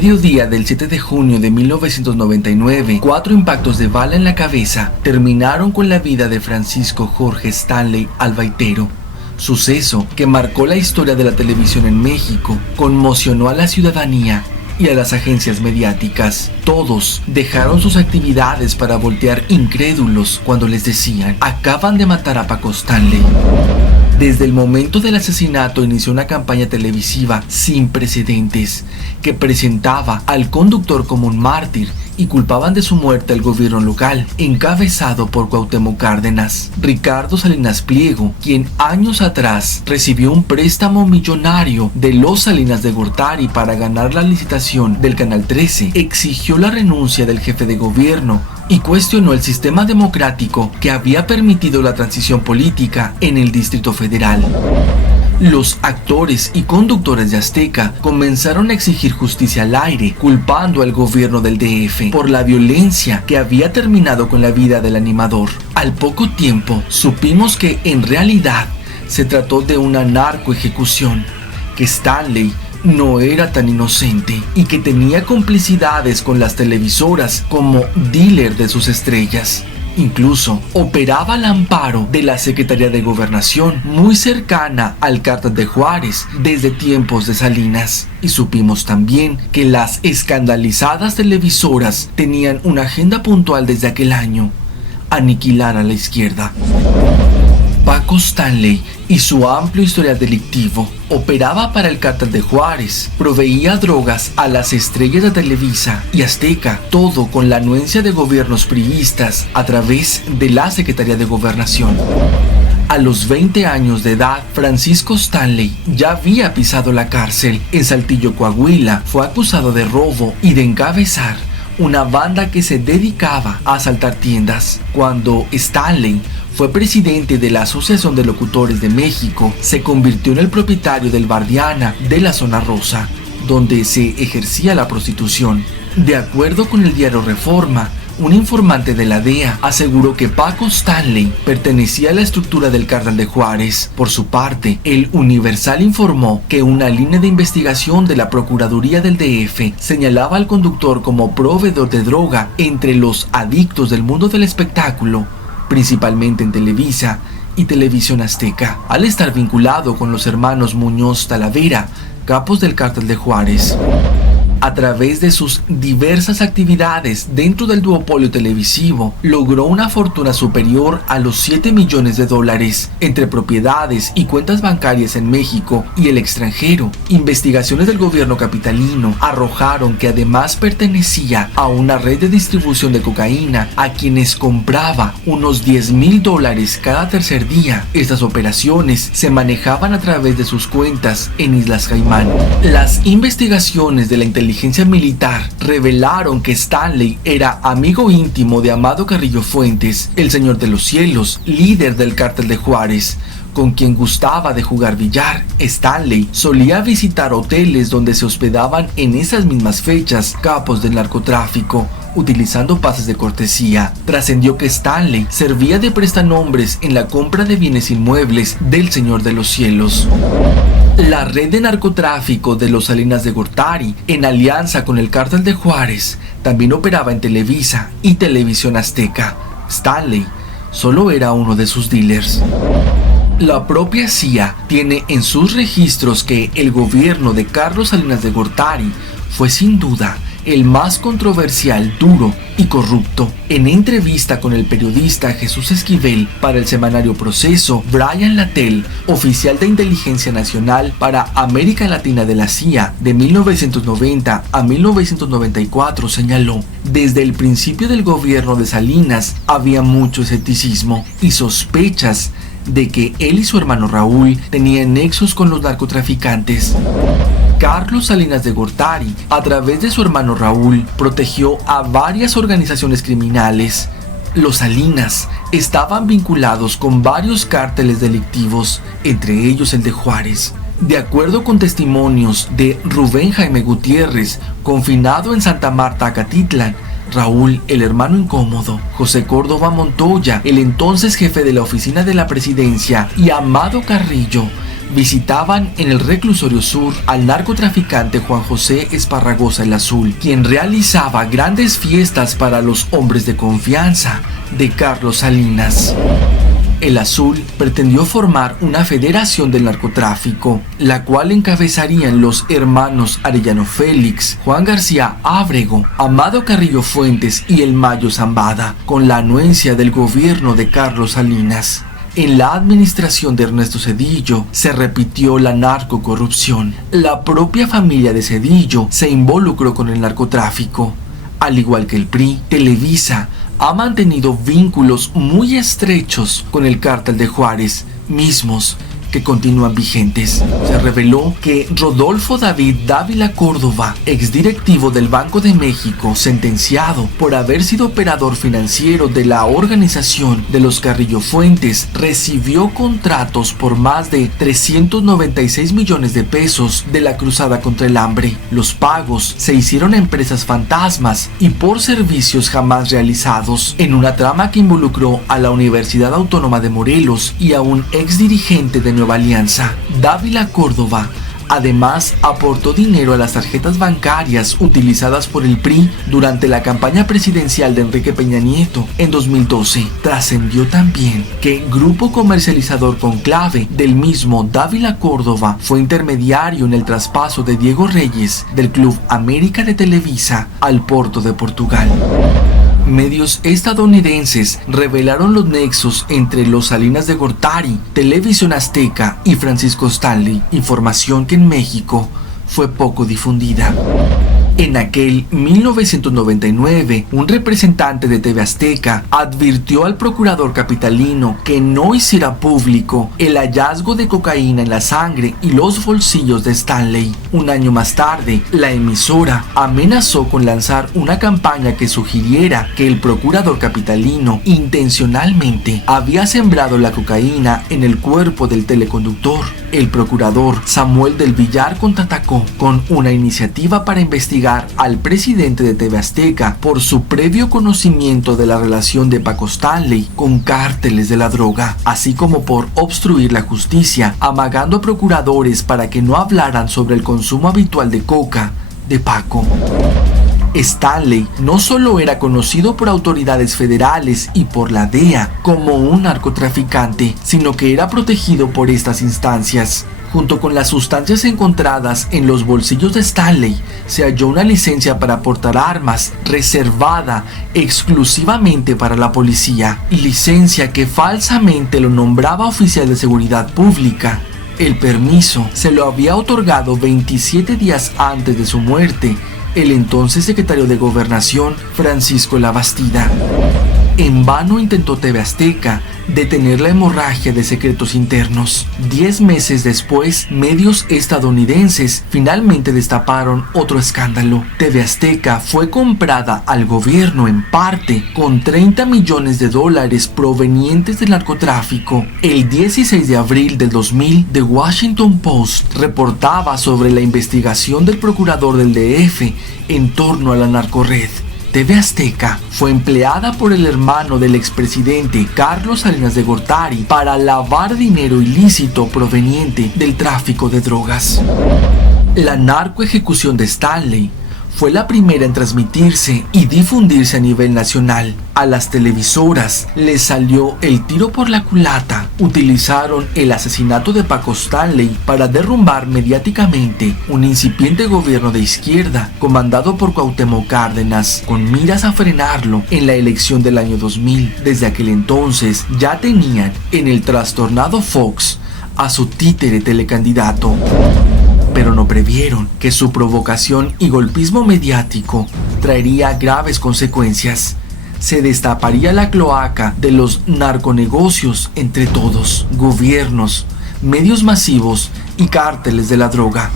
mediodía del 7 de junio de 1999, 4 impactos de bala en la cabeza terminaron con la vida de Francisco Jorge Stanley Albaitero. Suceso que marcó la historia de la televisión en México, conmocionó a la ciudadanía y a las agencias mediáticas. Todos dejaron sus actividades para voltear incrédulos cuando les decían: acaban de matar a Paco Stanley. Desde el momento del asesinato inició una campaña televisiva sin precedentes que presentaba al conductor como un mártir y culpaban de su muerte al gobierno local, encabezado por Cuauhtémoc Cárdenas. Ricardo Salinas Pliego, quien años atrás recibió un préstamo millonario de los Salinas de Gortari para ganar la licitación del Canal 13, exigió la renuncia del jefe de gobierno y cuestionó el sistema democrático que había permitido la transición política en el Distrito Federal. Los actores y conductores de Azteca comenzaron a exigir justicia al aire, culpando al gobierno del DF por la violencia que había terminado con la vida del animador. Al poco tiempo, supimos que en realidad se trató de una narcoejecución, que Stanley no era tan inocente y que tenía complicidades con las televisoras como dealer de sus estrellas. Incluso operaba al amparo de la Secretaría de Gobernación, muy cercana al Cártel de Juárez desde tiempos de Salinas. Y supimos también que las escandalizadas televisoras tenían una agenda puntual desde aquel año: aniquilar a la izquierda. Paco Stanley y su amplio historial delictivo operaba para el Cártel de Juárez, proveía drogas a las estrellas de Televisa y Azteca, todo con la anuencia de gobiernos priistas a través de la Secretaría de Gobernación. A los 20 años de edad, Francisco Stanley ya había pisado la cárcel. En Saltillo, Coahuila, fue acusado de robo y de encabezar una banda que se dedicaba a asaltar tiendas. Cuando Stanley fue presidente de la Asociación de Locutores de México, se convirtió en el propietario del Bar Diana de la Zona Rosa, donde se ejercía la prostitución. De acuerdo con el diario Reforma, un informante de la DEA aseguró que Paco Stanley pertenecía a la estructura del Cártel de Juárez. Por su parte, el Universal informó que una línea de investigación de la Procuraduría del DF señalaba al conductor como proveedor de droga entre los adictos del mundo del espectáculo, principalmente en Televisa y Televisión Azteca, al estar vinculado con los hermanos Muñoz Talavera, capos del Cártel de Juárez. A través de sus diversas actividades dentro del duopolio televisivo, logró una fortuna superior a los $7 millones entre propiedades y cuentas bancarias en México y el extranjero. Investigaciones del gobierno capitalino arrojaron que además pertenecía a una red de distribución de cocaína a quienes compraba unos $10,000 cada tercer día. Estas operaciones se manejaban a través de sus cuentas en Islas Caimán. Las investigaciones de la inteligencia militar revelaron que Stanley era amigo íntimo de Amado Carrillo Fuentes, el Señor de los Cielos, líder del Cártel de Juárez, con quien gustaba de jugar billar. Stanley solía visitar hoteles donde se hospedaban en esas mismas fechas capos del narcotráfico, utilizando pases de cortesía. Trascendió que Stanley servía de prestanombres en la compra de bienes inmuebles del Señor de los Cielos. La red de narcotráfico de los Salinas de Gortari, en alianza con el Cártel de Juárez, también operaba en Televisa y Televisión Azteca. Stanley solo era uno de sus dealers. La propia CIA tiene en sus registros que el gobierno de Carlos Salinas de Gortari fue sin duda el más controversial, duro y corrupto. En entrevista con el periodista Jesús Esquivel para el semanario Proceso, Brian Latell, oficial de inteligencia nacional para América Latina de la CIA de 1990 a 1994, señaló: desde el principio del gobierno de Salinas había mucho escepticismo y sospechas de que él y su hermano Raúl tenían nexos con los narcotraficantes. Carlos Salinas de Gortari, a través de su hermano Raúl, protegió a varias organizaciones criminales. Los Salinas estaban vinculados con varios cárteles delictivos, entre ellos el de Juárez. De acuerdo con testimonios de Rubén Jaime Gutiérrez, confinado en Santa Marta, Acatitlán, Raúl, el hermano incómodo, José Córdoba Montoya, el entonces jefe de la oficina de la presidencia, y Amado Carrillo visitaban en el reclusorio sur al narcotraficante Juan José Esparragosa el Azul, quien realizaba grandes fiestas para los hombres de confianza de Carlos Salinas. El Azul pretendió formar una federación del narcotráfico, la cual encabezarían los hermanos Arellano Félix, Juan García Ábrego, Amado Carrillo Fuentes y el Mayo Zambada, con la anuencia del gobierno de Carlos Salinas. En la administración de Ernesto Zedillo se repitió la narcocorrupción. La propia familia de Zedillo se involucró con el narcotráfico. Al igual que el PRI, Televisa ha mantenido vínculos muy estrechos con el Cártel de Juárez, mismos que continúan vigentes. Se reveló que Rodolfo David Dávila Córdoba, exdirectivo del Banco de México, sentenciado por haber sido operador financiero de la organización de los Carrillo Fuentes, recibió contratos por más de 396 millones de pesos de la cruzada contra el hambre. Los pagos se hicieron a empresas fantasmas y por servicios jamás realizados, en una trama que involucró a la Universidad Autónoma de Morelos y a un exdirigente de Nueva Alianza. Dávila Córdoba además aportó dinero a las tarjetas bancarias utilizadas por el PRI durante la campaña presidencial de Enrique Peña Nieto en 2012. Trascendió también que Grupo Comercializador Conclave del mismo Dávila Córdoba fue intermediario en el traspaso de Diego Reyes del Club América de Televisa al Porto de Portugal. Medios estadounidenses revelaron los nexos entre los Salinas de Gortari, Televisión Azteca y Francisco Stanley, información que en México fue poco difundida. En aquel 1999, un representante de TV Azteca advirtió al procurador capitalino que no hiciera público el hallazgo de cocaína en la sangre y los bolsillos de Stanley. Un año más tarde, la emisora amenazó con lanzar una campaña que sugiriera que el procurador capitalino intencionalmente había sembrado la cocaína en el cuerpo del teleconductor. El procurador Samuel del Villar contraatacó con una iniciativa para investigar al presidente de TV Azteca por su previo conocimiento de la relación de Paco Stanley con cárteles de la droga, así como por obstruir la justicia, amagando a procuradores para que no hablaran sobre el consumo habitual de coca de Paco. Stanley no solo era conocido por autoridades federales y por la DEA como un narcotraficante, sino que era protegido por estas instancias. Junto con las sustancias encontradas en los bolsillos de Stanley, se halló una licencia para portar armas reservada exclusivamente para la policía, licencia que falsamente lo nombraba oficial de seguridad pública. El permiso se lo había otorgado 27 días antes de su muerte el entonces secretario de Gobernación, Francisco Labastida. En vano intentó TV Azteca detener la hemorragia de secretos internos. 10 meses después, medios estadounidenses finalmente destaparon otro escándalo. TV Azteca fue comprada al gobierno en parte con $30 millones provenientes del narcotráfico. El 16 de abril del 2000, The Washington Post reportaba sobre la investigación del procurador del DF en torno a la narcorred. TV Azteca fue empleada por el hermano del expresidente Carlos Salinas de Gortari para lavar dinero ilícito proveniente del tráfico de drogas. La narcoejecución de Stanley fue la primera en transmitirse y difundirse a nivel nacional. A las televisoras les salió el tiro por la culata. Utilizaron el asesinato de Paco Stanley para derrumbar mediáticamente un incipiente gobierno de izquierda comandado por Cuauhtémoc Cárdenas, con miras a frenarlo en la elección del año 2000. Desde aquel entonces ya tenían en el trastornado Fox a su títere telecandidato, pero no previeron que su provocación y golpismo mediático traería graves consecuencias. Se destaparía la cloaca de los narconegocios entre todos, gobiernos, medios masivos y cárteles de la droga.